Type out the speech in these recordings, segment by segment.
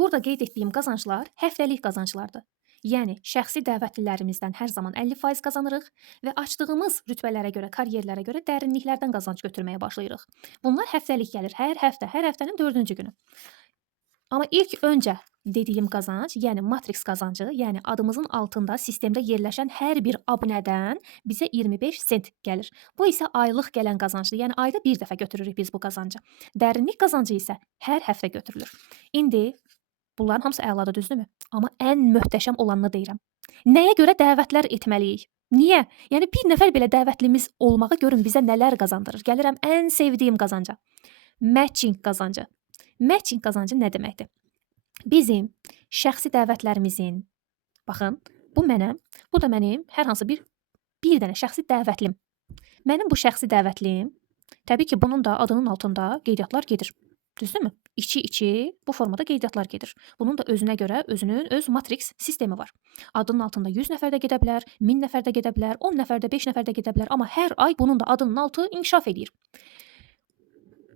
Burada qeyd etdiyim qazanclar həftəlik qazanclardır. Yəni şəxsi dəvətlilərimizdən hər zaman 50% qazanırıq və açdığımız rütbələrə görə, karyerlərə görə dərinliklərdən qazanc götürməyə başlayırıq. Bunlar həftəlik gəlir, hər həftənin 4-cü günü. Amma ilk öncə dediyim qazanc, yəni matrix qazancı, yəni adımızın altında sistemdə yerləşən hər bir abunədən bizə 25 sent gəlir. Bu isə aylıq gələn qazancdır. Yəni ayda bir dəfə götürürük biz bu qazancı. Dərinlik qazancı isə hər həftə götürülür. İndi bunların hamısı əladır, düzdürmü? Amma ən möhtəşəm olanını deyirəm. Nəyə görə dəvətlər etməliyik? Niyə? Yəni bir nəfər belə dəvətlimiz olmağı görün bizə nələr qazandırır. Gəlirəm ən sevdiyim qazanca. Matching qazancı. Matching qazancı nə deməkdir? Bizim şəxsi dəvətlərimizin, baxın, bu mənəm, bu da mənim hər hansı bir dənə şəxsi dəvətlim. Mənim bu şəxsi dəvətlim, təbii ki, bunun da adının altında qeydiyyatlar gedir. Düzdürmü? İçi bu formada qeydiyyatlar gedir. Bunun da özünə görə özünün öz matrix sistemi var. Adının altında 100 nəfər də gedə bilər, 1000 nəfər də gedə bilər, 10 nəfər də, 5 nəfər də gedə bilər, amma hər ay bunun da adının altı inkişaf edir.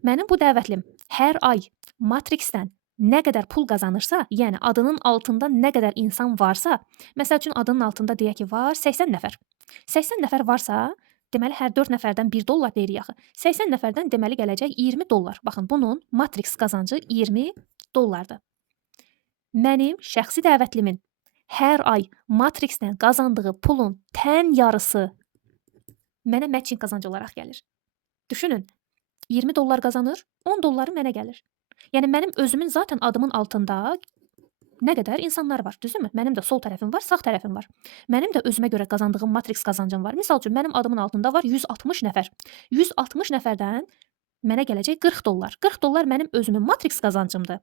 Mənim bu dəvətlim hər ay matrixdən nə qədər pul qazanırsa, yəni adının altında nə qədər insan varsa, məsəl üçün adının altında deyək ki, var 80 nəfər. 80 nəfər varsa, deməli hər 4 nəfərdən 1 dollar deyirik axı. 80 nəfərdən deməli gələcək 20 dollar. Baxın, bunun matrix qazancı 20 dollardır. Mənim şəxsi dəvətlimin hər ay matrixdən qazandığı pulun tən yarısı mənə matching qazancı olaraq gəlir. Düşünün, 20 dollar qazanır, 10 dolları mənə gəlir. Yəni mənim özümün zaten adımın altında nə qədər insanlar var, düzdürmü? Mənim də sol tərəfim var, sağ tərəfim var. Mənim də özümə görə qazandığım matrix qazancım var. Misal üçün mənim adımın altında var 160 nəfər. 160 nəfərdən mənə gələcək 40 dollar. 40 dollar mənim özümün matrix qazancımdır.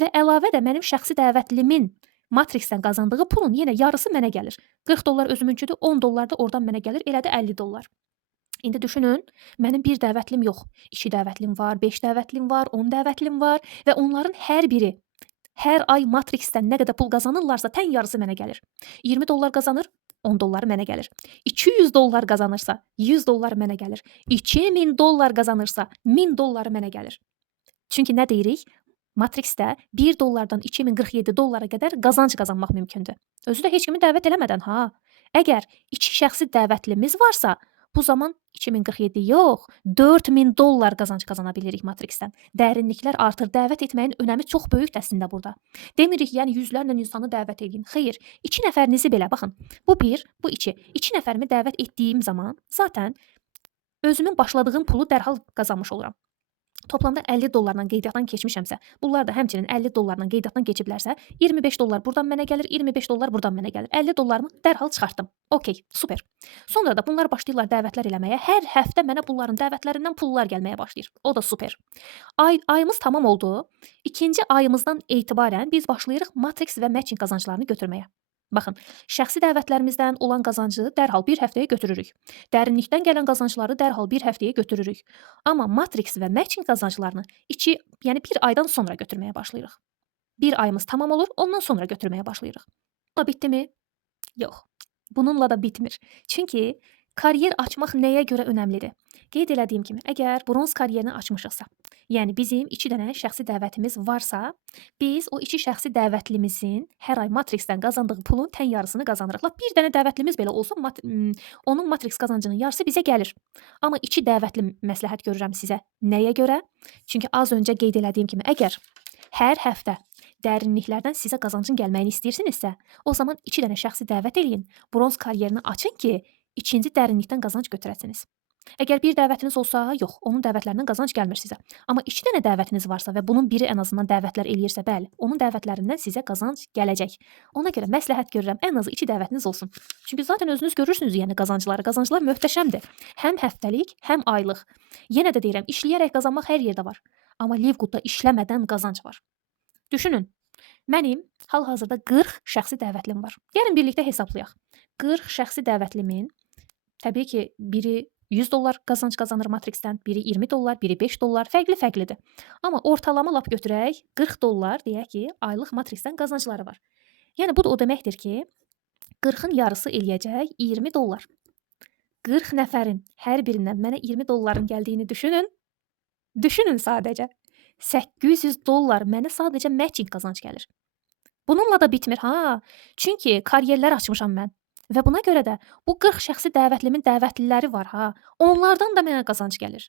Və əlavə də mənim şəxsi dəvətlimin matrixdən qazandığı pulun yenə yarısı mənə gəlir. 40 dollar özümünküdür, 10 dollar da oradan mənə gəlir, elədi 50 dollar. İndi düşünün, mənim bir dəvətlim yox, 2 dəvətlim var, 5 dəvətlim var, 10 dəvətlim var və onların hər biri hər ay matrixdən nə qədər pul qazanırlarsa tən yarısı mənə gəlir. 20 dollar qazanır, 10 dolları mənə gəlir. 200 dollar qazanırsa 100 dollar mənə gəlir. 2000 dollar qazanırsa 1000 dolları mənə gəlir. Çünki nə deyirik? Matrixdə 1 dollardan 2047 dollara qədər qazanc qazanmaq mümkündür. Özü də heç kimi dəvət eləmədən ha. Əgər 2 şəxsi dəvətlimiz varsa, bu zaman 2047 yox, 4000 dollar qazanc qazana bilirik matrixdən. Dərinliklər artır. Dəvət etməyin önəmi çox böyükdür əslində burada. Demirik, yəni yüzlərlə insanı dəvət edin. Xeyr, 2 nəfərinizi belə baxın. Bu 1, bu 2. 2 nəfərimi dəvət etdiyim zaman zaten özümün başladığım pulu dərhal qazanmış oluram. Toplamda 50 dollarla qeydiyyatdan keçmişəmsə, bunlar da həmçinin 50 dollarla qeydiyyatdan keçiblərsə, 25 dollar buradan mənə gəlir, 25 dollar buradan mənə gəlir. 50 dollarımı dərhal çıxartdım. Okey, super. Sonra da bunlar başlayırlar dəvətlər eləməyə. Hər həftə mənə bunların dəvətlərindən pullar gəlməyə başlayır. O da super. Ayımız tamam oldu. İkinci ayımızdan etibarən biz başlayırıq matrix və matching qazanclarını götürməyə. Baxın, şəxsi dəvətlərimizdən olan qazancı dərhal bir həftəyə götürürük. Dərinlikdən gələn qazancları dərhal bir həftəyə götürürük. Amma matrix və matching qazanclarını yəni bir aydan sonra götürməyə başlayırıq. Bir ayımız tamam olur, ondan sonra götürməyə başlayırıq. Bu da bitdimi? Yox. Bununla da bitmir. Çünki karyer açmaq nəyə görə önəmlidir? Qeyd elədiyim kimi, əgər bronz karyerini açmışıqsa, yəni bizim 2 dənə şəxsi dəvətimiz varsa, biz o 2 şəxsi dəvətlimizin hər ay matrixdən qazandığı pulun tən yarısını qazanırıq. Lap bir dənə dəvətlimiz belə olsa, onun matrix qazancının yarısı bizə gəlir. Amma 2 dəvətli məsləhət görürəm sizə. Nəyə görə? Çünki az öncə qeyd elədiyim kimi, əgər hər həftə dərinliklərdən sizə qazancın gəlməyini istəyirsinizsə, o zaman 2 dənə şəxsi dəvət eləyin, bronz karyerini açın ki, ikinci dərinlikdən qazanc götürəsiniz. Əgər bir dəvətiniz olsa, yox, onun dəvətlərindən qazanc gəlmir sizə. Amma 2 dənə dəvətiniz varsa və bunun biri ən azından dəvətlər eləyirsə, bəli, onun dəvətlərindən sizə qazanc gələcək. Ona görə məsləhət görürəm, ən azı 2 dəvətiniz olsun. Çünki zaten özünüz görürsünüz yəni qazancları. Qazanclar möhtəşəmdir. Həm həftəlik, həm aylıq. Yenə də deyirəm, işləyərək qazanmaq hər yerdə var. Amma Livgoodda işləmədən qazanc var. Düşünün, mənim hal-hazırda 40 şəxsi dəvətlim var. Gəlin birlikdə hesablayaq. 40 şəxsi dəvətlimin təbii ki, biri 100 dollar qazanc qazanır matrixdən, biri 20 dollar, biri 5 dollar, fərqli-fərqlidir. Amma ortalama lap götürək, 40 dollar deyək ki, aylıq matrixdən qazancları var. Yəni bu da o deməkdir ki, 40-ın yarısı eləyəcək 20 dollar. 40 nəfərin hər birindən mənə 20 dolların gəldiyini düşünün. Düşünün sadəcə. $800 mənə sadəcə matching qazanc gəlir. Bununla da bitmir ha. Çünki karyerlər açmışam mən və buna görə də bu 40 şəxsi dəvətlimin dəvətliləri var ha. Onlardan da mənə qazanc gəlir.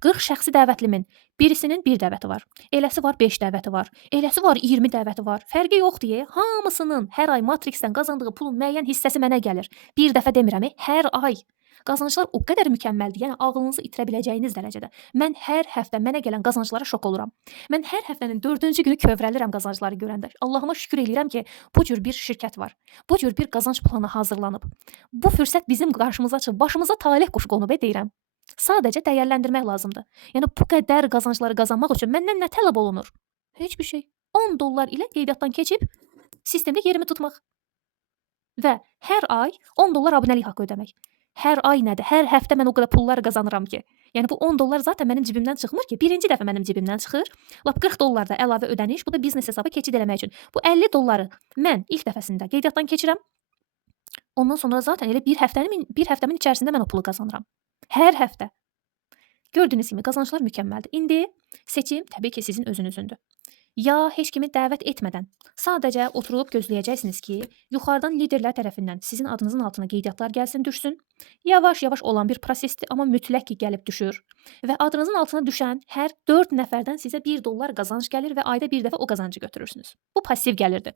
40 şəxsi dəvətlimin birisinin 1 dəvəti var, eləsi var 5 dəvəti var, eləsi var 20 dəvəti var. Fərqi yoxdur. Hamısının hər ay Matrixdən qazandığı pulun müəyyən hissəsi mənə gəlir. Bir dəfə demirəm, hər ay. Qazanclar o qədər mükəmməldir, yəni ağlınızı itirə biləcəyiniz dərəcədə. Mən hər həftə mənə gələn qazanclara şok oluram. Mən hər həftənin 4-cü günü kövrəlirəm qazancları görəndə. Allahıma şükür eləyirəm ki, bu cür bir şirkət var. Bu cür bir qazanc planı hazırlanıb. Bu fürsət bizim qarşımıza çıxıb, başımıza talih quşu qonub deyirəm. Sadəcə dəyərləndirmək lazımdır. Yəni bu qədər qazancları qazanmaq üçün məndən nə tələb olunur? Heç bir şey. $10 ilə qeydiyyatdan keçib sistemdə yerimi tutmaq və hər ay $10 abunəlik haqqı ödəmək. Hər ay nədir? Hər həftə mən o qədər pullar qazanıram ki. Yəni bu $10 zaten mənim cibimdən çıxmır ki. Birinci dəfə mənim cibimdən çıxır. Lap $40 da əlavə ödəniş. Bu da biznes hesaba keçid eləmək üçün. Bu $50 mən ilk dəfəsində qeydiyyatdan keçirəm. Ondan sonra zaten elə bir həftəmin içərisində mən o pulu qazanıram. Hər həftə. Gördüyünüz kimi qazanclar mükəmməldir. İndi seçim təbii ki sizin özünüzündür. Ya heç kimi dəvət etmədən sadəcə oturub gözləyəcəksiniz ki, yuxarıdan liderlər tərəfindən sizin adınızın altına qeydiyyatlar gəlsin, düşsün. Yavaş-yavaş olan bir prosesdir, amma mütləq ki gəlib düşür və adınızın altına düşən hər 4 nəfərdən sizə $1 qazanc gəlir və ayda bir dəfə o qazancı götürürsünüz. Bu passiv gəlirdir.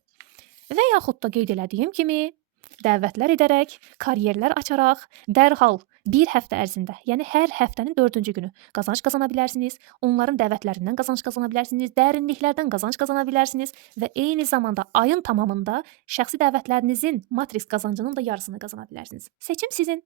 Və yaxud da qeyd elədiyim kimi dəvətlər edərək, karyerlər açaraq dərhal bir həftə ərzində, yəni hər həftənin 4-cü günü qazanc qazana bilərsiniz. Onların dəvətlərindən qazanc qazana bilərsiniz, dərinliklərdən qazanc qazana bilərsiniz və eyni zamanda ayın tamamında şəxsi dəvətlərinizin Matrix qazancının da yarısını qazana bilərsiniz. Seçim sizin.